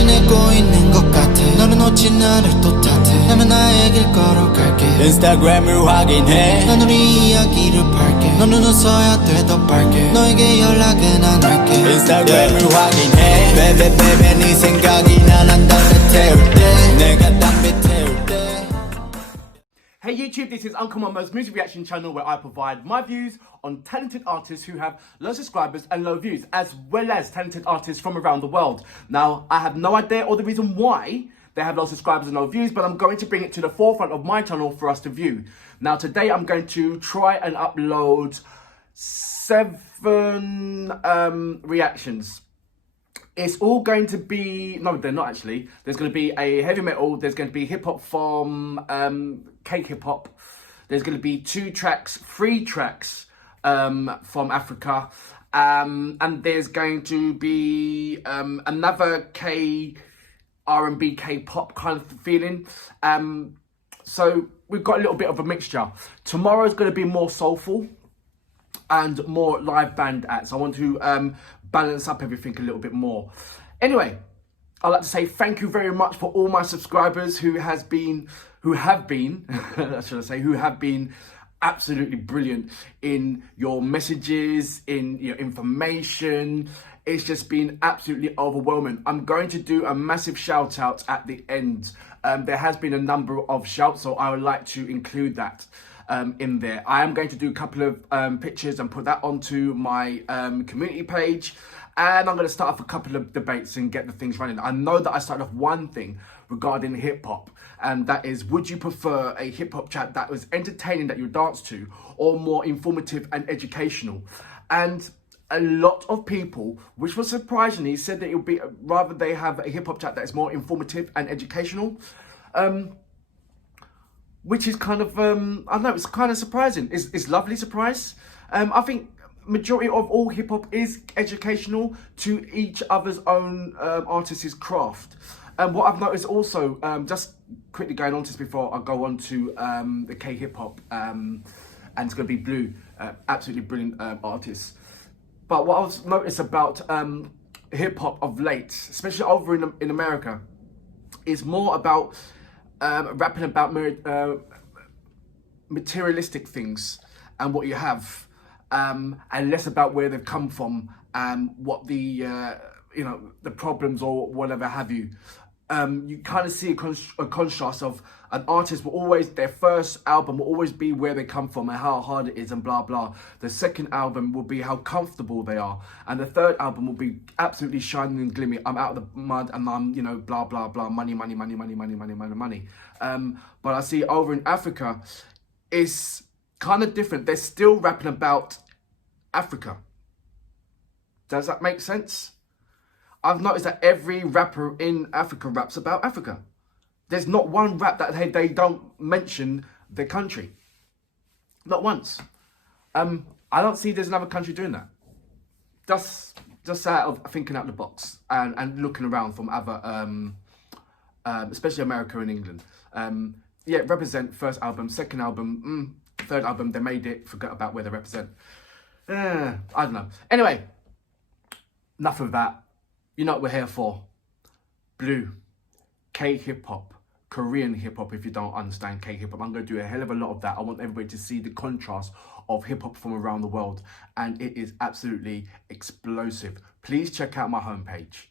지내고 있는 것 같아. 너는 어찌 나를 또 탓해. 나는 나의 길 걸어갈게. 인스타그램을 확인해. 난 우리 이야기를 팔게. 너는 웃어야 돼 더 밝게. 너에게 연락은 안 할게. 인스타그램을 확인해. 베베 베베 네 생각이 나. 난 담배 태울 때 내가 담배 태울 때. Hey YouTube, this is Uncle Mummo's music reaction channel where I provide my views on talented artists who have low subscribers and low views, as well as talented artists from around the world. Now, I have no idea or the reason why they have low subscribers and low views, but I'm going to bring it to the forefront of my channel for us to view. Now, today I'm going to try and upload 7 reactions. It's all going to be, no, they're not actually. There's going to be a heavy metal, there's going to be hip hop from Cake Hip Hop. There's going to be 3 tracks from Africa. And there's going to be another K R&B, K-pop kind of feeling. So we've got a little bit of a mixture. Tomorrow's going to be more soulful and more live band acts. I want to balance up everything a little bit more. Anyway, I'd like to say thank you very much for all my subscribers who have been absolutely brilliant in your messages, in your information. It's just been absolutely overwhelming. I'm going to do a massive shout out at the end. There has been a number of shouts, so I would like to include that in there. I am going to do a couple of pictures and put that onto my community page, and I'm going to start off a couple of debates and get the things running. I know that I started off one thing regarding hip hop, and that is, would you prefer a hip hop chat that was entertaining that you dance to, or more informative and educational? And a lot of people, which was surprisingly, said that it would be rather they have a hip hop chat that is more informative and educational. Which is kind of, I don't know, it's kind of surprising. It's lovely surprise. I think majority of all hip hop is educational to each other's own artist's craft. And what I've noticed also, just quickly going on to this before I go on to the K hip hop, and it's going to be BLOO, absolutely brilliant artists. But what I've noticed about hip hop of late, especially over in America, is more about rapping about materialistic things and what you have, and less about where they've come from and what the the problems or whatever have you. You kind of see a contrast of an artist will always, their first album will always be where they come from and how hard it is and blah blah. The second album will be how comfortable they are, and the third album will be absolutely shining and gleaming. I'm out of the mud and I'm blah blah blah, money. But I see over in Africa, it's kind of different. They're still rapping about Africa. Does that make sense? I've noticed that every rapper in Africa raps about Africa. There's not one rap that they don't mention the country. Not once. I don't see there's another country doing that. Just out of thinking out the box and looking around from other, especially America and England. Yeah, represent first album, second album, third album, they made it, forgot about where they represent. I don't know. Anyway, enough of that. You know what we're here for. BLOO, K-hip-hop, Korean hip-hop if you don't understand K-hip-hop. I'm going to do a hell of a lot of that. I want everybody to see the contrast of hip-hop from around the world. And it is absolutely explosive. Please check out my homepage.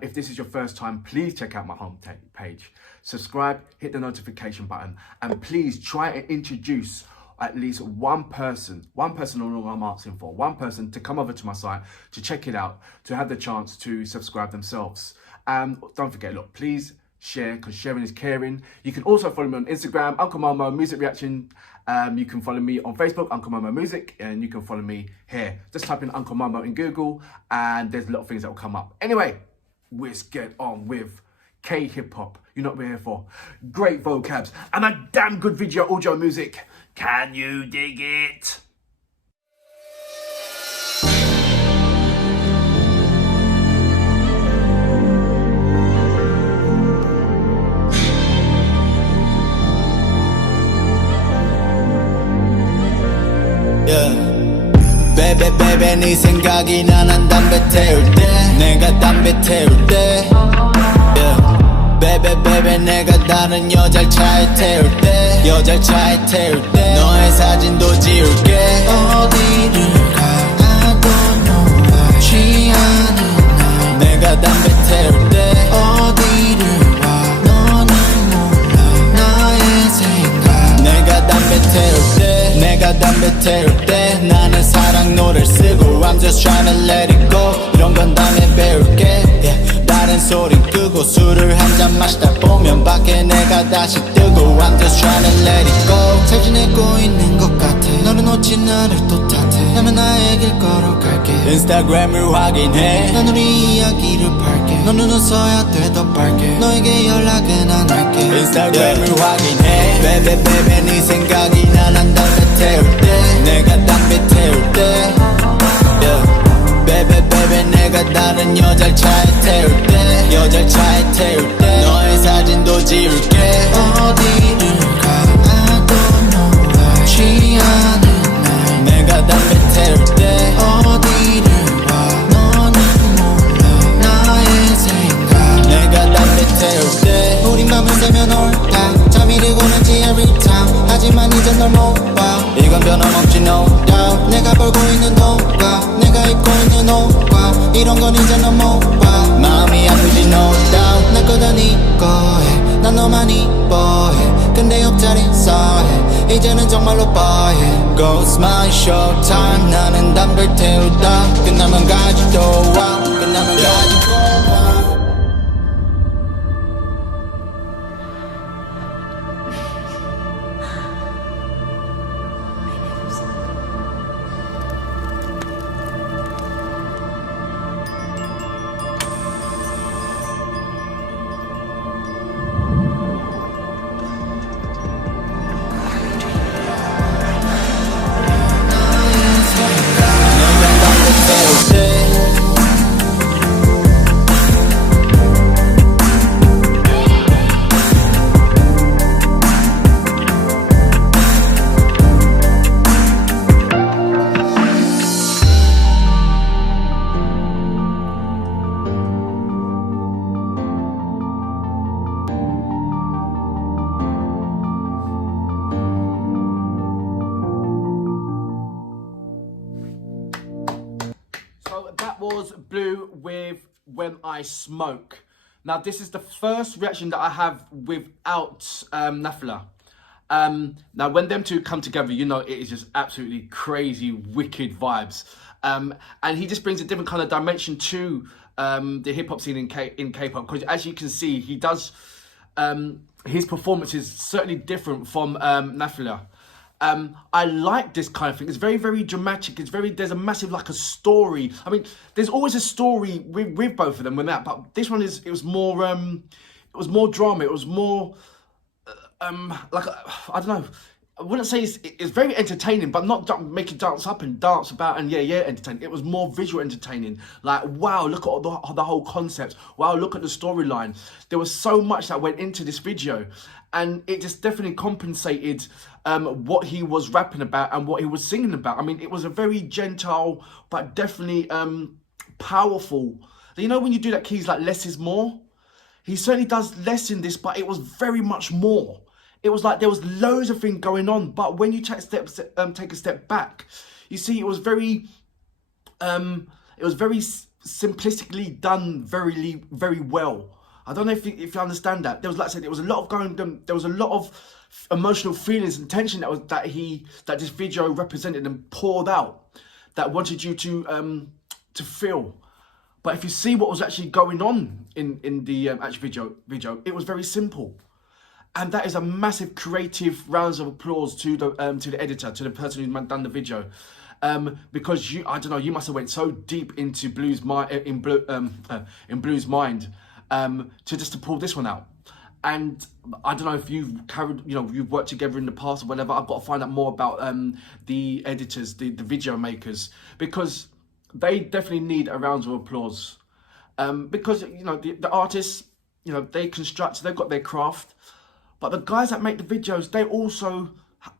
If this is your first time, please check out my homepage. Subscribe, hit the notification button. And please try and introduce at least one person all I'm asking for, one person to come over to my site, to check it out, to have the chance to subscribe themselves. Don't forget, look, please share, because sharing is caring. You can also follow me on Instagram, Uncle Momo Music Reaction. You can follow me on Facebook, Uncle Momo Music, and you can follow me here. Just type in Uncle Momo in Google, and there's a lot of things that will come up. Anyway, let's get on with K-hip-hop. You know what we're here for. Great vocabs and a damn good video audio music. Can you dig it? Baby baby 네 생각이 나. 난 담배 태울 때 내가 담배 태울 때 내가 다른 여자를 차에 태울 때 여자를 차에 태울 때 너의 사진도 지울게 어디를 가 I don't know why 취하는 날 내가 담배 태울 때 어디를 와 너는 몰라 나의 생각 내가 담배 태울 때 내가 담배 태울 때 나는 사랑 노래를 쓰고 I'm just trying to let it go 이런 건 다음에 배울게 yeah. 다른 소리 끄고 술을 한잔 마시다 보면 밖에 내가 다시 뜨고 I'm just trying to let it go 잘 지내고 있는 것 같아 너는 어찌 나를 또 탓해 나는 나의 길 걸어갈게 인스타그램을 확인해 난 우리 이야기를 팔게 너는 웃어야 돼 더 밝게 너에게 연락은 안 할게 인스타그램을 확인해 베베 베베 네 생각이 난 담배 태울 때 내가 담배 태울 때 베베 베베 내가 다른 여자를 차에 태울 때 여자를 차에 태울 때 너의 사진도 지울게 어디를 가 I don't know why 취하는 날 내가 담배 태울 때 어디를 와 너는 몰라 나의 생각 내가 담배 태울 때 우리 맘을 세면 옳다 잠이 들고 난지 every time 하지만 이제 널 못 봐 이건 변함없지 no doubt 내가 벌고 있는 돈과 내가 입고 있는 옷과 이런 건 이제 넌 못 봐 마음이 아프지 no doubt 날 거다 네 거해 난 너만 이뻐해 근데 옆자리 싸해 이제는 정말로 빠해 Goes my showtime 나는 담배를 태우다 끝나면 가지고 와 끝나면 가지고 와 Was BLOO with When I Smoke. Now this is the first reaction that I have without Nafla. Now when them two come together, you know it is just absolutely crazy, wicked vibes. And he just brings a different kind of dimension to the hip hop scene in K-pop, because as you can see, he does his performance is certainly different from Nafla. I like this kind of thing. It's very, very dramatic. There's a massive, like a story. I mean, there's always a story with both of them with that, but this one it was more drama. It was more, like, I don't know. I wouldn't say it's very entertaining, but not make you dance up and dance about and yeah, entertaining. It was more visual entertaining. Like, wow, look at the whole concept. Wow, look at the storyline. There was so much that went into this video, and it just definitely compensated what he was rapping about and what he was singing about. I mean, it was a very gentle, but definitely powerful. You know when you do that keys like less is more? He certainly does less in this, but it was very much more. It was like there was loads of things going on, but when you take a step back, you see it was very simplistically done, very well. I don't know if you understand that. There was, like I said, there was a lot of there was a lot of emotional feelings and tension that this video represented and poured out, that wanted you to feel. But if you see what was actually going on in the actual video, it was very simple. And that is a massive creative rounds of applause to the editor, to the person who's done the video, because I don't know, you must have went so deep into BLOO's mind, in BLOO's mind, to pull this one out. And I don't know if you've worked together in the past or whatever. I've got to find out more about the editors, the video makers, because they definitely need a round of applause, because the artists, they construct, they've got their craft. But the guys that make the videos, they also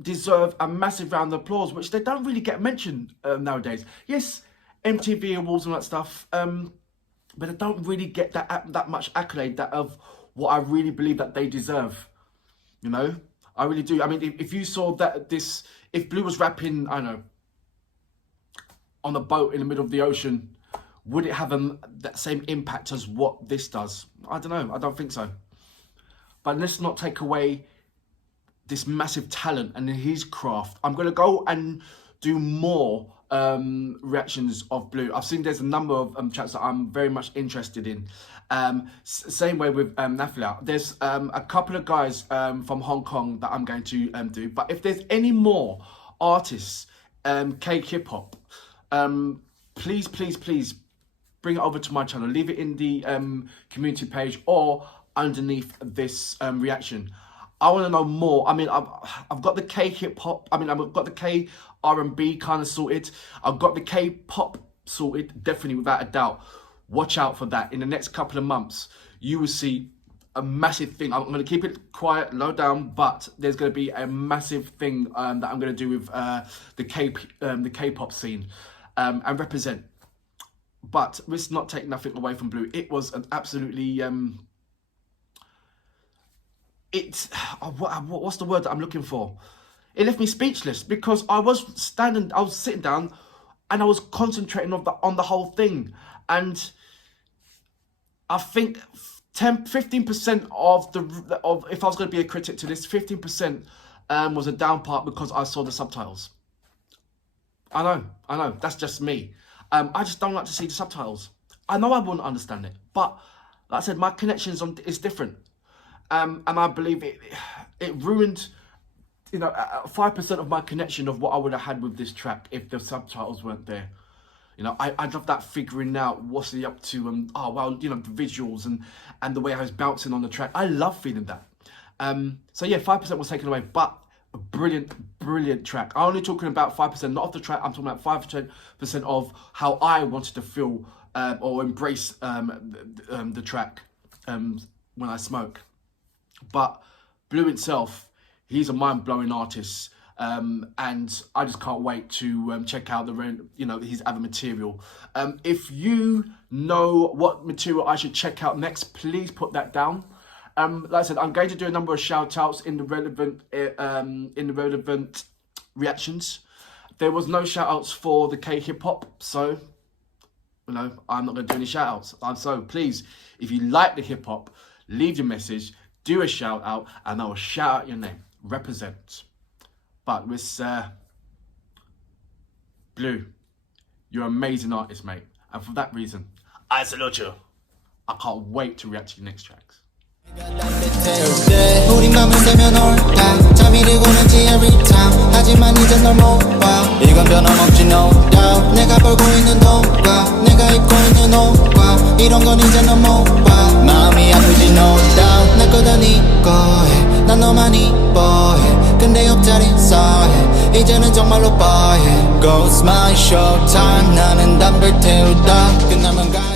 deserve a massive round of applause, which they don't really get mentioned nowadays. Yes, MTV Awards and that stuff, but they don't really get that much accolade of what I really believe that they deserve. You know, I really do. I mean, if you saw that if BLOO was rapping, I don't know, on a boat in the middle of the ocean, would it have that same impact as what this does? I don't know. I don't think so. But let's not take away this massive talent and his craft. I'm going to go and do more reactions of BLOO. I've seen there's a number of tracks that I'm very much interested in. Same way with Nafla. There's a couple of guys from Hong Kong that I'm going to do. But if there's any more artists, K hip hop, please bring it over to my channel. Leave it in the community page or underneath this reaction. I want to know more. I mean, I've got the K hip hop. I mean, I've got the K R&B kind of sorted. I've got the K pop sorted, definitely without a doubt. Watch out for that. In the next couple of months, you will see a massive thing. I'm going to keep it quiet, low down, but there's going to be a massive thing that I'm going to do with the K-pop scene and represent. But let's not take nothing away from BLOO. It was an absolutely what's the word that I'm looking for? It left me speechless because I was sitting down and I was concentrating on the whole thing. And I think 15% of if I was going to be a critic to this, 15% was a down part because I saw the subtitles. I know, that's just me. I just don't like to see the subtitles. I know I wouldn't understand it, but like I said, my connection is different. And I believe it ruined, 5% of my connection of what I would have had with this track if the subtitles weren't there. I love that figuring out what's he up to and, the visuals and the way I was bouncing on the track. I love feeling that. So yeah, 5% was taken away, but a brilliant track. I'm only talking about 5%, not of the track. I'm talking about 5% of how I wanted to feel or embrace the track when I smoke. But BLOO itself, he's a mind-blowing artist. And I just can't wait to check out his other material. If you know what material I should check out next, please put that down. Like I said, I'm going to do a number of shout outs in the relevant reactions. There was no shout outs for the K hip hop, so I'm not going to do any shout outs. So please, if you like the hip hop, leave your message, do a shout out, and I will shout out your name. Represent. But with BLOO, you're an amazing artist, mate. And for that reason, I salute you. I can't wait to react to your next tracks. 우리 맘을 세면 옳다 잠이 들고는지 every time 하지만 이제 널 못 봐 이건 변함없지 no doubt 내가 벌고 있는 돈과 내가 입고 있는 옷과 이런 건 이제 넌 못 봐 마음이 아프지 no doubt 내 거다 네 거해 난 너만 이뻐해 근데 옆자리 싸해 이제는 정말로 빠해 Goes my showtime 나는 담배를 태우다 끝나면 가